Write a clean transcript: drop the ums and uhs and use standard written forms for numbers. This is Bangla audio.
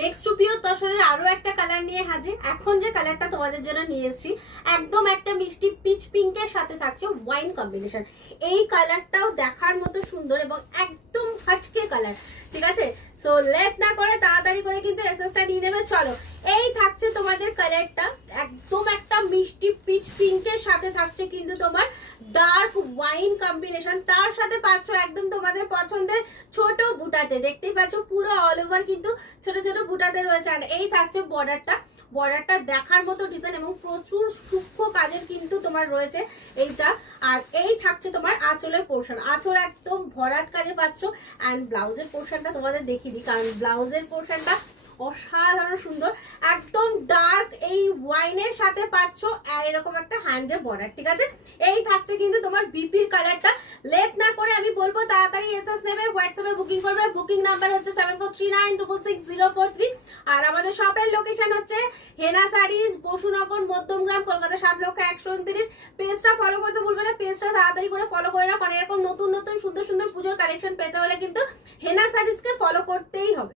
নেক্সট পিওর তসরের আরো একটা কালার নিয়ে হাজির। এখন যে কালারটা তোমাদের জন্য নিয়ে এসেছি একদম একটা মিষ্টি পিচ পিঙ্কের সাথে থাকছে ওয়াইন কম্বিনেশন। এই কালারটাও দেখার মতো সুন্দর এবং একদম হাটকে কালার, ঠিক আছে? সো লেট না করে তাড়াতাড়ি করে কিন্তু এসএসটা নিয়ে নেবে। চলো, এই থাকছে তোমাদের কালারটা একদম একটা মিষ্টি পিচ পিঙ্কের সাথে থাকছে কিন্তু তোমার ডার্ক ওয়াইন কম্বিনেশন। তার সাথে পাচ্ছ একদম তোমাদের পছন্দের ছোট বুটাতে, দেখতেই পাচ্ছ পুরো অল ওভার কিন্তু ছোট ছোট বুটাতে রয়েছে। আর এই থাকছে বর্ডারটা, বর্ডারটা দেখার মতো ডিজাইন এবং প্রচুর সূক্ষ্ম কাজের কিন্তু তোমার রয়েছে এইটা। আর এই থাকছে তোমার আঁচলের পোর্শন, আঁচল একদম ভরাট কাজে পাচ্ছ। অ্যান্ড ব্লাউজের পোর্শনটা তোমাদের দেখিয়ে দিই, কারণ ব্লাউজের পোর্শনটা অসাধারণ সুন্দর, একদম ডার্ক এই ওয়াইনের সাথে পাচ্ছ আর এরকম একটা হ্যান্ডে বর্ডার, ঠিক আছে? এই থাকছে কিন্তু তোমার বিপির কালারটা। লেট না করে আমি বলবো তাড়াতাড়ি এসএস নেবে, হোয়াটসঅ্যাপে বুকিং করবে। বুকিং নাম্বার হচ্ছে 7439660643। আর আমাদের শপের লোকেশন হচ্ছে হেনা শাড়িজ, বসুনগর, মধ্যমগ্রাম, কলকাতা 7,129। পেজটা ফলো করতে ভুলবে না, পেজটা তাড়াতাড়ি করে ফলো করে নাও, কারণ এরকম নতুন নতুন সুন্দর সুন্দর পুজোর কালেকশন পেতে হলে কিন্তু হেনা শাড়িজকে ফলো করতেই হবে।